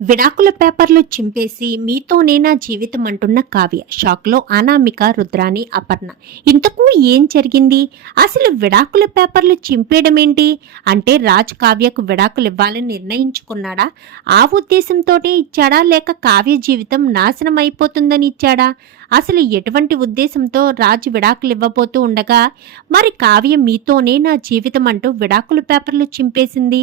విడాకుల పేపర్లు చింపేసి మీతోనే నా జీవితం అంటున్న కావ్య. షాక్లో అనామిక రుద్రాని అపర్ణ. ఇంతకు ఏం జరిగింది? అసలు విడాకుల పేపర్లు చింపేయడం ఏంటి అంటే రాజ్ కావ్యకు విడాకులు ఇవ్వాలని నిర్ణయించుకున్నాడా? ఆ ఉద్దేశంతోనే ఇచ్చాడా? లేక కావ్య జీవితం నాశనం అయిపోతుందని ఇచ్చాడా? అసలు ఎటువంటి ఉద్దేశంతో రాజు విడాకులు ఇవ్వబోతూ ఉండగా మరి కావ్య మీతోనే నా జీవితం అంటూ విడాకుల పేపర్లు చింపేసింది?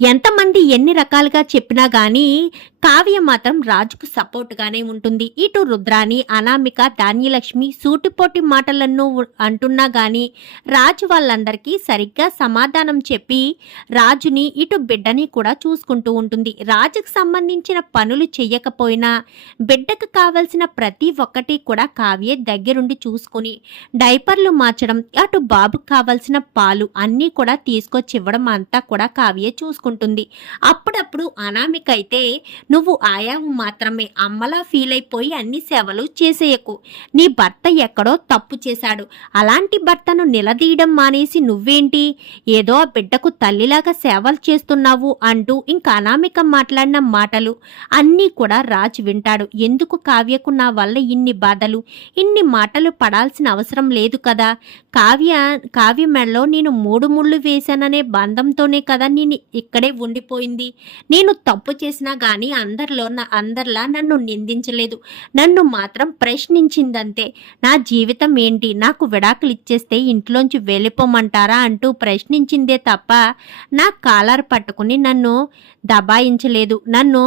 ఎంతమంది ఎన్ని రకాలుగా చెప్పినా కానీ కావ్య మాత్రం రాజుకు సపోర్ట్గానే ఉంటుంది. ఇటు రుద్రాని అనామిక ధాన్యలక్ష్మి సూటిపోటి మాటలను అంటున్నా కానీ రాజు వాళ్ళందరికీ సరిగ్గా సమాధానం చెప్పి రాజుని ఇటు బిడ్డని కూడా చూసుకుంటూ ఉంటుంది. రాజుకు సంబంధించిన పనులు చెయ్యకపోయినా బిడ్డకు కావలసిన ప్రతి ఒక్కటి కూడా కావ్య దగ్గరుండి చూసుకుని డైపర్లు మార్చడం అటు బాబుకు కావలసిన పాలు అన్నీ కూడా తీసుకొచ్చి ఇవ్వడం అంతా కూడా కావ్యే చూసుకుంటుంది. అప్పుడప్పుడు అనామిక అయితే నువ్వు ఆయావు మాత్రమే. అమ్మలా ఫీల్ అయిపోయి అన్ని సేవలు చేసేయకు. నీ భర్త ఎక్కడో తప్పు చేశాడు. అలాంటి భర్తను నిలదీయడం మానేసి నువ్వేంటి? ఏదో ఆ బిడ్డకు తల్లిలాగా సేవలు చేస్తున్నావు అంటూ ఇంకా అనామిక మాట్లాడిన మాటలు అన్నీ కూడా రాజు వింటాడు. ఎందుకు కావ్యకు నా వల్ల ఇన్ని బాధలు? ఇన్ని మాటలు పడాల్సిన అవసరం లేదు కదా. కావ్య కావ్య మెడలో నేను మూడు ముళ్ళు వేశాననే బంధంతోనే కదా నేను ఇక్కడే ఉండిపోయింది. నేను తప్పు చేసినా కానీ అందరిలో నా అందరిలా నన్ను నిందించలేదు. నన్ను మాత్రం ప్రశ్నించిందంతే. నా జీవితం ఏంటి? నాకు విడాకులు ఇచ్చేస్తే ఇంట్లోంచి వెళ్ళిపోమంటారా అంటూ ప్రశ్నించిందే తప్ప నా కాలర్ పట్టుకుని నన్ను దబాయించలేదు. నన్ను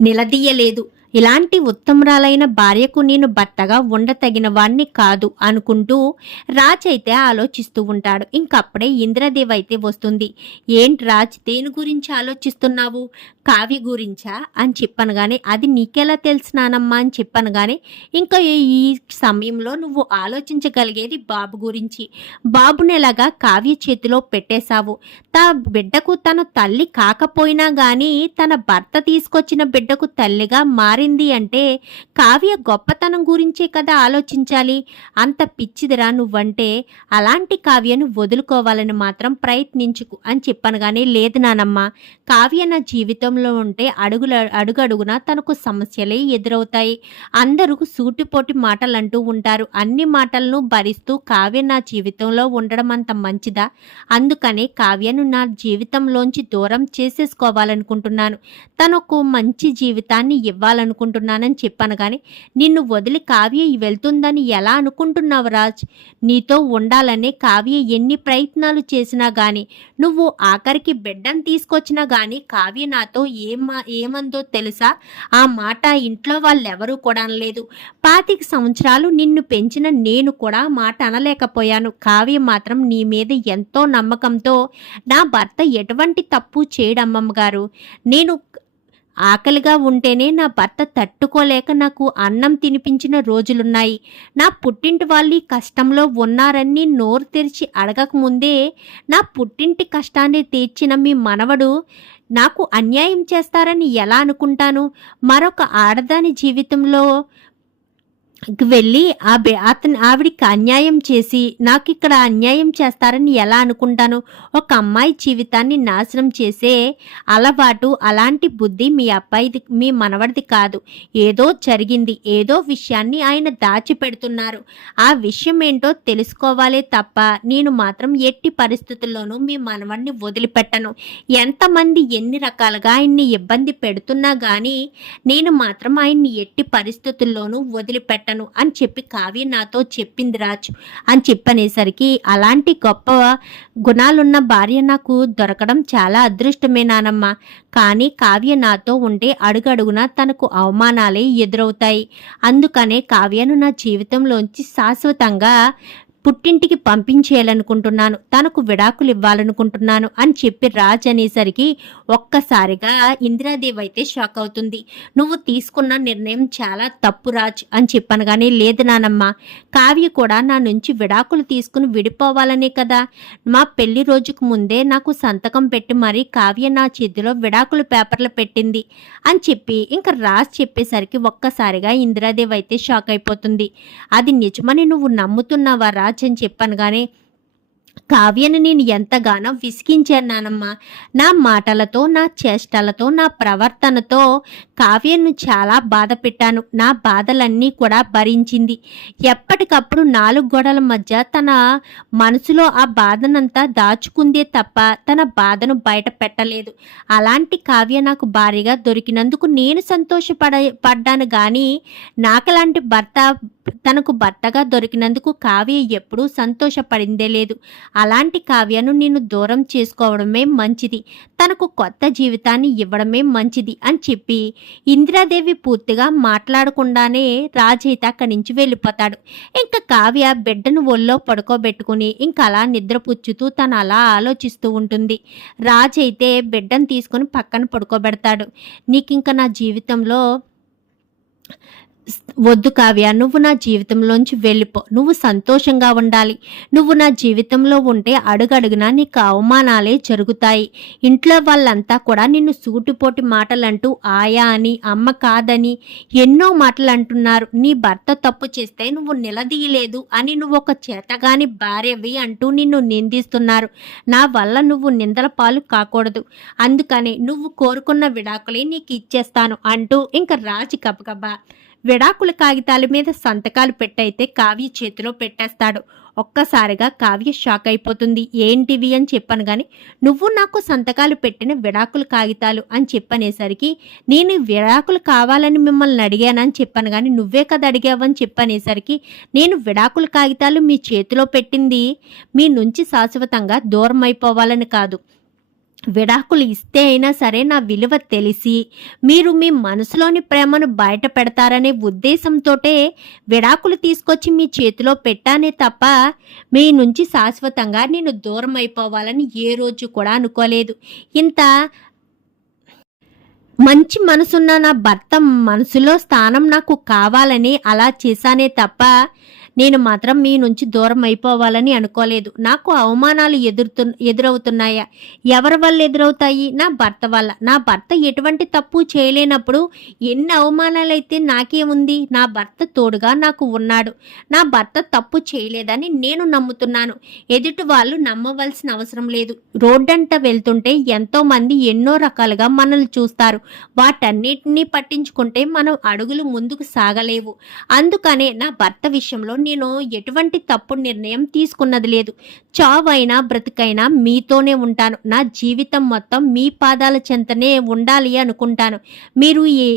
నిలదీయలేదు. ఇలాంటి ఉత్తమరాలైన భార్యకు నేను భర్తగా ఉండతగిన వాణ్ణి కాదు అనుకుంటూ రాజ్ అయితే ఆలోచిస్తూ ఉంటాడు. ఇంకప్పుడే ఇంద్రదేవ్ అయితే వస్తుంది. ఏంటి రాజ్ దేని గురించి ఆలోచిస్తున్నావు? కావ్య గురించా? అని చెప్పనగానే అది నీకెలా తెలుసు నానమ్మా? అని చెప్పనగానే ఇంకా ఈ సమయంలో నువ్వు ఆలోచించగలిగేది బాబు గురించి. బాబుని ఎలాగా కావ్య చేతిలో పెట్టేశావు. తా బిడ్డకు తన తల్లి కాకపోయినా కానీ తన భర్త తీసుకొచ్చిన బిడ్డకు తల్లిగా మారి మారింది అంటే కావ్య గొప్పతనం గురించే కదా ఆలోచించాలి. అంత పిచ్చిదిరా నువ్వంటే అలాంటి కావ్యను వదులుకోవాలని మాత్రం ప్రయత్నించుకు అని చెప్పనగానే లేదు నానమ్మ. కావ్య నా జీవితంలో ఉంటే అడుగుల అడుగడుగున తనకు సమస్యలే ఎదురవుతాయి. అందరూ సూటిపోటి మాటలు అంటూ ఉంటారు. అన్ని మాటలను భరిస్తూ కావ్య నా జీవితంలో ఉండడం అంత మంచిదా? అందుకనే కావ్యను నా జీవితంలోంచి దూరం చేసేసుకోవాలనుకుంటున్నాను. తనకు మంచి జీవితాన్ని ఇవ్వాలను అనుకుంటున్నానని చెప్పాను కానీ నిన్ను వదిలి కావ్య వెళ్తుందని ఎలా అనుకుంటున్నావు రాజ్? నీతో ఉండాలనే కావ్య ఎన్ని ప్రయత్నాలు చేసినా గాని నువ్వు ఆఖరికి బిడ్డను తీసుకొచ్చినా గాని కావ్య నాతో ఏమ ఏమందో తెలుసా? ఆ మాట ఇంట్లో వాళ్ళెవరూ కూడా అనలేదు. పాతిక సంవత్సరాలు నిన్ను పెంచిన నేను కూడా మాట అనలేకపోయాను. కావ్య మాత్రం నీ మీద ఎంతో నమ్మకంతో నా భర్త ఎటువంటి తప్పు చేయడమ్మమ్మ గారు? నేను ఆకలిగా ఉంటేనే నా భర్త తట్టుకోలేక నాకు అన్నం తినిపించిన రోజులున్నాయి. నా పుట్టింటి వాళ్ళు కష్టంలో ఉన్నారని నోరు తెరిచి అడగకముందే నా పుట్టింటి కష్టాన్ని తీర్చిన మీ మనవడు నాకు అన్యాయం చేస్తారని ఎలా అనుకుంటాను? మరొక ఆడదాని జీవితంలో వెళ్ళి ఆ బె అతని ఆవిడికి అన్యాయం చేసి నాకు ఇక్కడ అన్యాయం చేస్తారని ఎలా అనుకుంటాను? ఒక అమ్మాయి జీవితాన్ని నాశనం చేసే అలవాటు అలాంటి బుద్ధి మీ అబ్బాయిది మీ మనవడిది కాదు. ఏదో జరిగింది ఏదో విషయాన్ని ఆయన దాచిపెడుతున్నారు. ఆ విషయం ఏంటో తెలుసుకోవాలే తప్ప నేను మాత్రం ఎట్టి పరిస్థితుల్లోనూ మీ మనవడిని వదిలిపెట్టను. ఎంతమంది ఎన్ని రకాలుగా ఆయన్ని ఇబ్బంది పెడుతున్నా కానీ నేను మాత్రం ఆయన్ని ఎట్టి పరిస్థితుల్లోనూ వదిలిపెట్టను. పెట్టను అని చెప్పి కావ్య నాతో చెప్పింది రాజు. అని చెప్పనేసరికి అలాంటి గొప్ప గుణాలున్న భార్య నాకు దొరకడం చాలా అదృష్టమే నానమ్మ. కానీ కావ్య నాతో ఉంటే అడుగడుగున తనకు అవమానాలే ఎదురవుతాయి. అందుకనే కావ్యను నా జీవితంలోంచి శాశ్వతంగా పుట్టింటికి పంపించేయాలనుకుంటున్నాను తనకు విడాకులు ఇవ్వాలనుకుంటున్నాను అని చెప్పి రాజ్ అనేసరికి ఒక్కసారిగా ఇందిరాదేవి అయితే షాక్ అవుతుంది. నువ్వు తీసుకున్న నిర్ణయం చాలా తప్పు రాజ్ అని చెప్పాను కానీ లేదు నానమ్మ కావ్య కూడా నా నుంచి విడాకులు తీసుకుని విడిపోవాలనే కదా. మా పెళ్ళి రోజుకు ముందే నాకు సంతకం పెట్టి మరీ కావ్య నా చేతిలో విడాకులు పేపర్లు పెట్టింది అని చెప్పి ఇంకా రాజ్ చెప్పేసరికి ఒక్కసారిగా ఇందిరాదేవి అయితే షాక్ అయిపోతుంది. అది నిజమని నువ్వు నమ్ముతున్నావా రాజ్? అని చెప్పాను కానీ కావ్యను నేను ఎంతగానో విసిగించాను నా మాటలతో నా చేష్టలతో నా ప్రవర్తనతో కావ్యను చాలా బాధ పెట్టాను. నా బాధలన్నీ కూడా భరించింది. ఎప్పటికప్పుడు నాలుగు గోడల మధ్య తన మనసులో ఆ బాధనంతా దాచుకుందే తప్ప తన బాధను బయట పెట్టలేదు. అలాంటి కావ్య నాకు భారీగా దొరికినందుకు నేను సంతోషపడ పడ్డాను కానీ నాకలాంటి భర్త తనకు భర్తగా దొరికినందుకు కావ్య ఎప్పుడూ సంతోషపడిందే లేదు. అలాంటి కావ్యను నేను దూరం చేసుకోవడమే మంచిది. తనకు కొత్త జీవితాన్ని ఇవ్వడమే మంచిది అని చెప్పి ఇందిరాదేవి పూర్తిగా మాట్లాడకుండానే రాజైతే అక్కడి నుంచి వెళ్ళిపోతాడు. ఇంకా కావ్య బిడ్డను ఒళ్ళో పడుకోబెట్టుకుని ఇంకా అలా నిద్రపుచ్చుతూ తను అలా ఆలోచిస్తూ ఉంటుంది. రాజైతే బిడ్డను తీసుకుని పక్కన పడుకోబెడతాడు. నీకు ఇంకా నా జీవితంలో వద్దు కావ్య నువ్వు నా జీవితంలోంచి వెళ్ళిపో. నువ్వు సంతోషంగా ఉండాలి. నువ్వు నా జీవితంలో ఉంటే అడుగడుగునా నీకు అవమానాలే జరుగుతాయి. ఇంట్లో వాళ్ళంతా కూడా నిన్ను సూటిపోటి మాటలంటూ ఆయా అని అమ్మ కాదని ఎన్నో మాటలు అంటున్నారు నీ భర్త తప్పు చేస్తే నువ్వు నిలదీయలేదు అని నువ్వు ఒక చేతగాని భార్యవి అంటూ నిన్ను నిందిస్తున్నారు. నా వల్ల నువ్వు నిందల పాలు కాకూడదు. అందుకని నువ్వు కోరుకున్న విడాకులే నీకు ఇచ్చేస్తాను అంటూ ఇంకా రాజు కబకబా విడాకుల కాగితాల మీద సంతకాలు పెట్టయితే కావ్య చేతిలో పెట్టేస్తాడు. ఒక్కసారిగా కావ్య షాక్ అయిపోతుంది. ఏంటివి అని చెప్పాను కానీ నువ్వు నాకు సంతకాలు పెట్టిన విడాకుల కాగితాలు అని చెప్పనేసరికి నేను విడాకులు కావాలని మిమ్మల్ని అడిగానని చెప్పాను కానీ నువ్వే కదా అడిగావని చెప్పనేసరికి నేను విడాకుల కాగితాలు మీ చేతిలో పెట్టింది. మీ నుంచి శాశ్వతంగా దూరం అయిపోవాలని కాదు. విడాకులు ఇస్తే అయినా సరే నా విలువ తెలిసి మీరు మీ మనసులోని ప్రేమను బయట పెడతారనే ఉద్దేశంతోటే విడాకులు తీసుకొచ్చి మీ చేతిలో పెట్టానే తప్ప మీ నుంచి శాశ్వతంగా నేను దూరం అయిపోవాలని ఏ రోజు కూడా అనుకోలేదు. ఇంత మంచి మనసున్న నా భర్త మనసులో స్థానం నాకు కావాలని అలా చేశానే తప్ప నేను మాత్రం మీ నుంచి దూరం అయిపోవాలని అనుకోలేదు. నాకు అవమానాలు ఎదురుతు ఎదురవుతున్నాయా? ఎవరి వల్ల ఎదురవుతాయి? నా భర్త వల్ల. నా భర్త ఎటువంటి తప్పు చేయలేనప్పుడు ఎన్ని అవమానాలైతే నాకేముంది నా భర్త తోడుగా నాకు ఉన్నాడు. నా భర్త తప్పు చేయలేదని నేను నమ్ముతున్నాను. ఎదుటి వాళ్ళు నమ్మవలసిన అవసరం లేదు. రోడ్డంట వెళ్తుంటే ఎంతో మంది ఎన్నో రకాలుగా మనల్ని చూస్తారు. వాటన్నిటినీ పట్టించుకుంటే మనం అడుగులు ముందుకు సాగలేవు. అందుకనే నా భర్త విషయంలో నేను ఎటువంటి తప్పుడు నిర్ణయం తీసుకున్నది లేదు. చావైనా బ్రతికైనా మీతోనే ఉంటాను. నా జీవితం మొత్తం మీ పాదాల చెంతనే ఉండాలి అనుకుంటాను. మీరు ఈ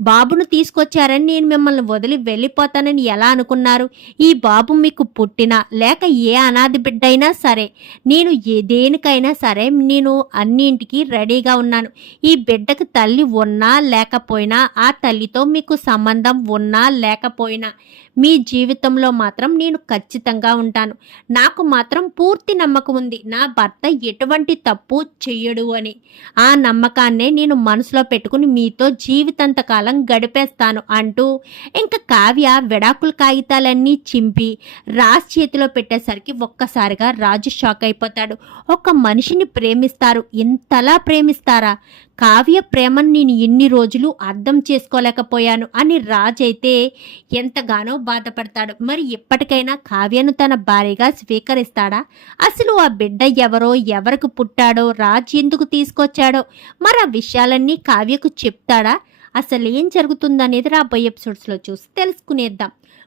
బాబును తీసుకొచ్చారని నేను మిమ్మల్ని వదిలి వెళ్ళిపోతానని ఎలా అనుకున్నారు? ఈ బాబు మీకు పుట్టినా లేక ఏ అనాథ బిడ్డైనా సరే నేను ఏ దేనికైనా సరే నేను అన్నింటికి రెడీగా ఉన్నాను. ఈ బిడ్డకు తల్లి ఉన్నా లేకపోయినా ఆ తల్లితో మీకు సంబంధం ఉన్నా లేకపోయినా మీ జీవితంలో మాత్రం నేను ఖచ్చితంగా ఉంటాను. నాకు మాత్రం పూర్తి నమ్మకం ఉంది. నా భర్త ఎటువంటి తప్పు చెయ్యడు అని. ఆ నమ్మకాన్నే నేను మనసులో పెట్టుకుని మీతో జీవితాంతకాలం గడిపేస్తాను అంటూ ఇంకా కావ్య విడాకుల కాగితాలన్నీ చింపి రాజ్ చేతిలో పెట్టేసరికి ఒక్కసారిగా రాజు షాక్ అయిపోతాడు. ఒక మనిషిని ప్రేమిస్తారు. ఇంతలా ప్రేమిస్తారా? కావ్య ప్రేమను నేను ఎన్ని రోజులు అర్థం చేసుకోలేకపోయాను అని రాజ్ అయితే ఎంతగానో బాధపడతాడు. మరి ఎప్పటికైనా కావ్యను తన భార్యగా స్వీకరిస్తాడా? అసలు ఆ బిడ్డ ఎవరో ఎవరికి పుట్టాడో రాజ్ ఎందుకు తీసుకొచ్చాడో? మరి ఆ విషయాలన్నీ కావ్యకు చెప్తాడా? అసలు ఏం జరుగుతుందనేది రాబోయే ఎపిసోడ్స్లో చూసి తెలుసుకునేద్దాం.